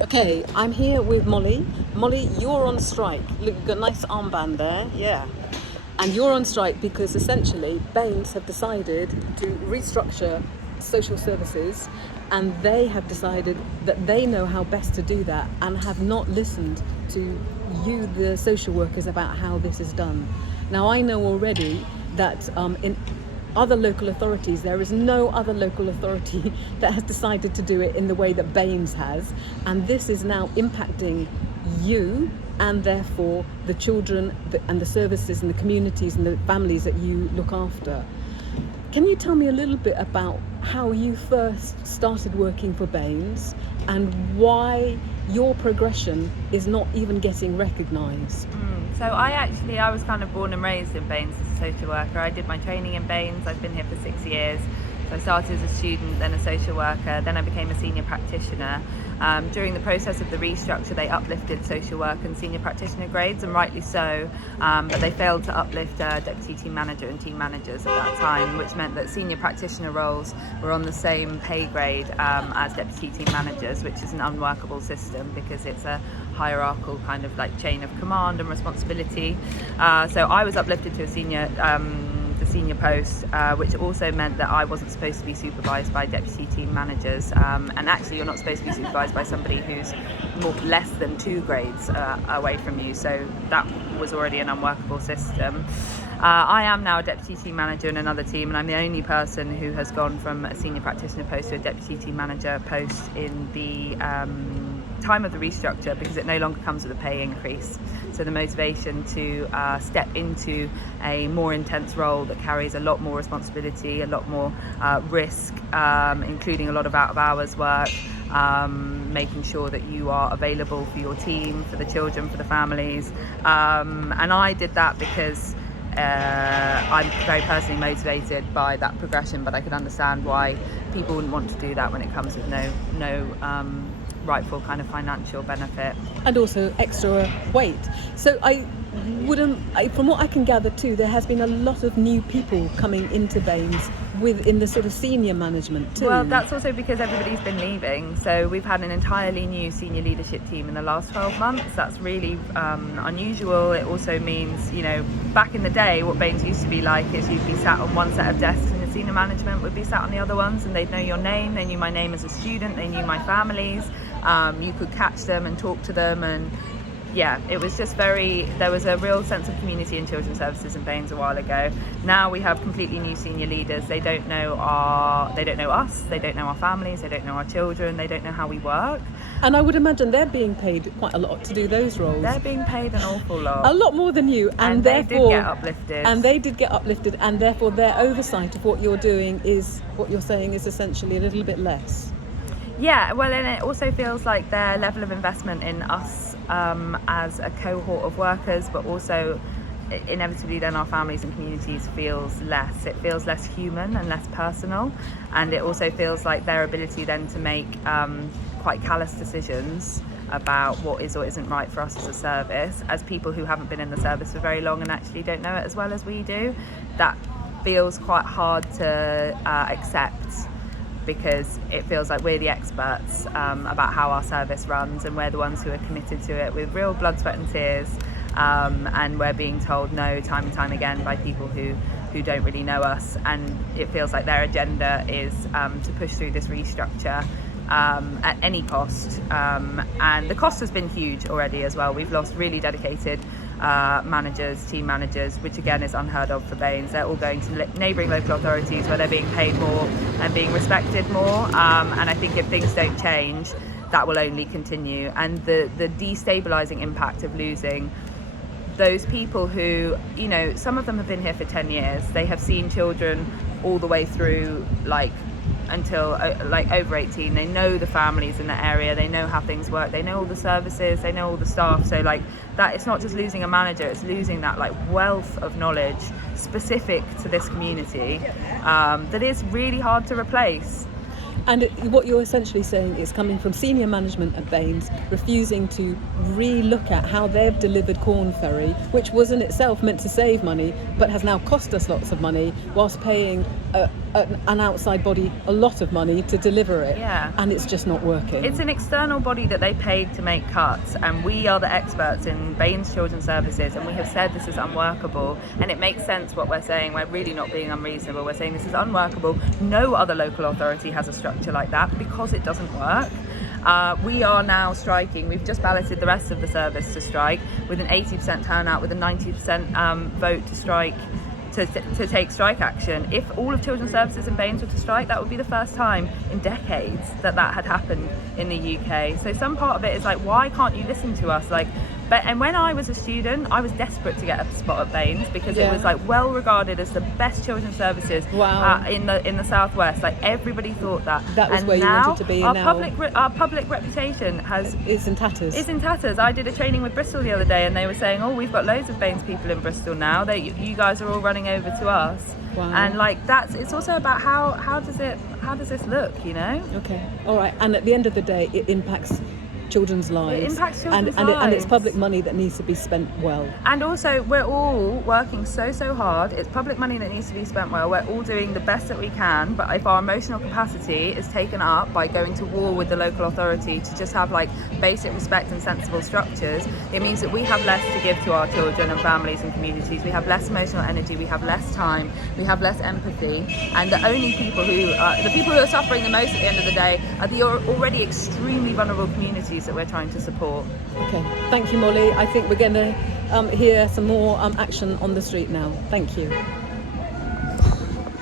Okay, I'm here with Molly. Molly, you're on strike. Look, you've got a nice armband there. Yeah. And you're on strike because essentially B&NES have decided to restructure social services, and they have decided that they know how best to do that and have not listened to you, the social workers, about how this is done. Now, I know already that in other local authorities, there is no other local authority that has decided to do it in the way that B&NES has, and this is now impacting you and therefore the children and the services and the communities and the families that you look after. Can you tell me a little bit about how you first started working for B&NES and why your progression is not even getting recognised? So I was kind of born and raised in B&NES as a social worker. I did my training in B&NES. I've been here for 6 years. So I started as a student, then a social worker, then I became a senior practitioner. During the process of the restructure, they uplifted social work and senior practitioner grades, and rightly so, but they failed to uplift deputy team manager and team managers at that time, which meant that senior practitioner roles were on the same pay grade as deputy team managers, which is an unworkable system because it's a hierarchical kind of like chain of command and responsibility. So I was uplifted to a senior post, which also meant that I wasn't supposed to be supervised by deputy team managers, and actually you're not supposed to be supervised by somebody who's less than 2 grades away from you, so that was already an unworkable system. I am now a deputy team manager in another team, and I'm the only person who has gone from a senior practitioner post to a deputy team manager post in the time of the restructure, because it no longer comes with a pay increase. So the motivation to step into a more intense role that carries a lot more responsibility, a lot more risk, including a lot of out of hours work, making sure that you are available for your team, for the children, for the families, and I did that because I'm very personally motivated by that progression, but I could understand why people wouldn't want to do that when it comes with no rightful kind of financial benefit. And also extra weight. So from what I can gather too, there has been a lot of new people coming into B&NES within the sort of senior management too. Well, that's also because everybody's been leaving. So we've had an entirely new senior leadership team in the last 12 months. That's really unusual. It also means, back in the day, what B&NES used to be like is you'd be sat on one set of desks and the senior management would be sat on the other ones, and they'd know your name. They knew my name as a student. They knew my families. You could catch them and talk to them, and yeah, it was just there was a real sense of community in children's services in B&NES a while ago. Now we have completely new senior leaders. They don't know us, they don't know our families, they don't know our children, they don't know how we work. And I would imagine they're being paid quite a lot to do those roles. They're being paid an awful lot. A lot more than you, and therefore they did get uplifted, and therefore their oversight of what you're doing is, what you're saying is essentially a little bit less. Yeah, well, and it also feels like their level of investment in us as a cohort of workers, but also inevitably then our families and communities feels less. It feels less human and less personal, and it also feels like their ability then to make quite callous decisions about what is or isn't right for us as a service, as people who haven't been in the service for very long and actually don't know it as well as we do. That feels quite hard to accept, because it feels like we're the experts about how our service runs, and we're the ones who are committed to it with real blood, sweat and tears, and we're being told no time and time again by people who don't really know us, and it feels like their agenda is to push through this restructure at any cost, and the cost has been huge already as well. We've lost really dedicated managers, team managers, which again is unheard of for B&NES. They're all going to neighbouring local authorities where they're being paid more and being respected more, and I think if things don't change, that will only continue. And the destabilising impact of losing those people who, some of them have been here for 10 years. They have seen children all the way through, until over 18. They know the families in the area, they know how things work, they know all the services, they know all the staff. So that, it's not just losing a manager, it's losing that wealth of knowledge specific to this community that is really hard to replace. And what you're essentially saying is coming from senior management at B&NES, refusing to re-look at how they've delivered Corn Ferry, which was in itself meant to save money, but has now cost us lots of money, whilst paying an outside body a lot of money to deliver it, Yeah. and it's just not working. It's an external body that they paid to make cuts, and we are the experts in B&NES Children's Services, and we have said this is unworkable, and it makes sense what we're saying. We're really not being unreasonable. We're saying this is unworkable. No other local authority has a structure like that because it doesn't work. We are now striking. We've just balloted the rest of the service to strike with an 80% turnout, with a 90% vote to strike, to take strike action. If all of Children's Services and B&NES were to strike, that would be the first time in decades that had happened in the UK. So some part of it is like, why can't you listen to us? And when I was a student, I was desperate to get a spot at B&NES because it was like well regarded as the best children's services in the southwest. Like everybody thought that. That was and where now, you wanted to be. Our public reputation is in tatters. Is in tatters. I did a training with Bristol the other day, and they were saying, "Oh, we've got loads of B&NES people in Bristol now. You guys are all running over to us." Wow. And it's also about how does this look, you know? Okay, all right. And at the end of the day, it impacts children's lives. It impacts children's and lives. it's public money that needs to be spent well. And also, we're all working so hard. It's public money that needs to be spent well. We're all doing the best that we can. But if our emotional capacity is taken up by going to war with the local authority to just have like basic respect and sensible structures, it means that we have less to give to our children and families and communities. We have less emotional energy. We have less time. We have less empathy. And the only people who are suffering the most at the end of the day are the already extremely vulnerable communities that we're trying to support. Okay, thank you, Molly. I think we're going to hear some more action on the street now. Thank you.